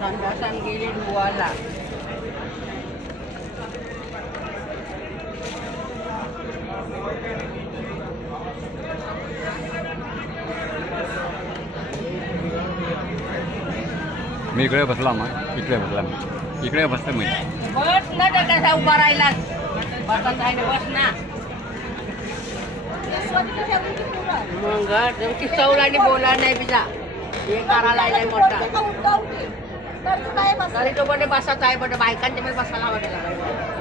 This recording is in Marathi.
संडासान गेली धुवाला. मी इकडे बसला मग इकडे बसला इकडे बसतो मी. बस ना तर कसा उभा राहिला बसत आहे ना बस ना. मग तुमची चौलाने बोला नाही बिजा हे करायला नाही मोठा तरी तो पण बसत आहे पण बायकांच्या मध्ये बसायला वाटेल.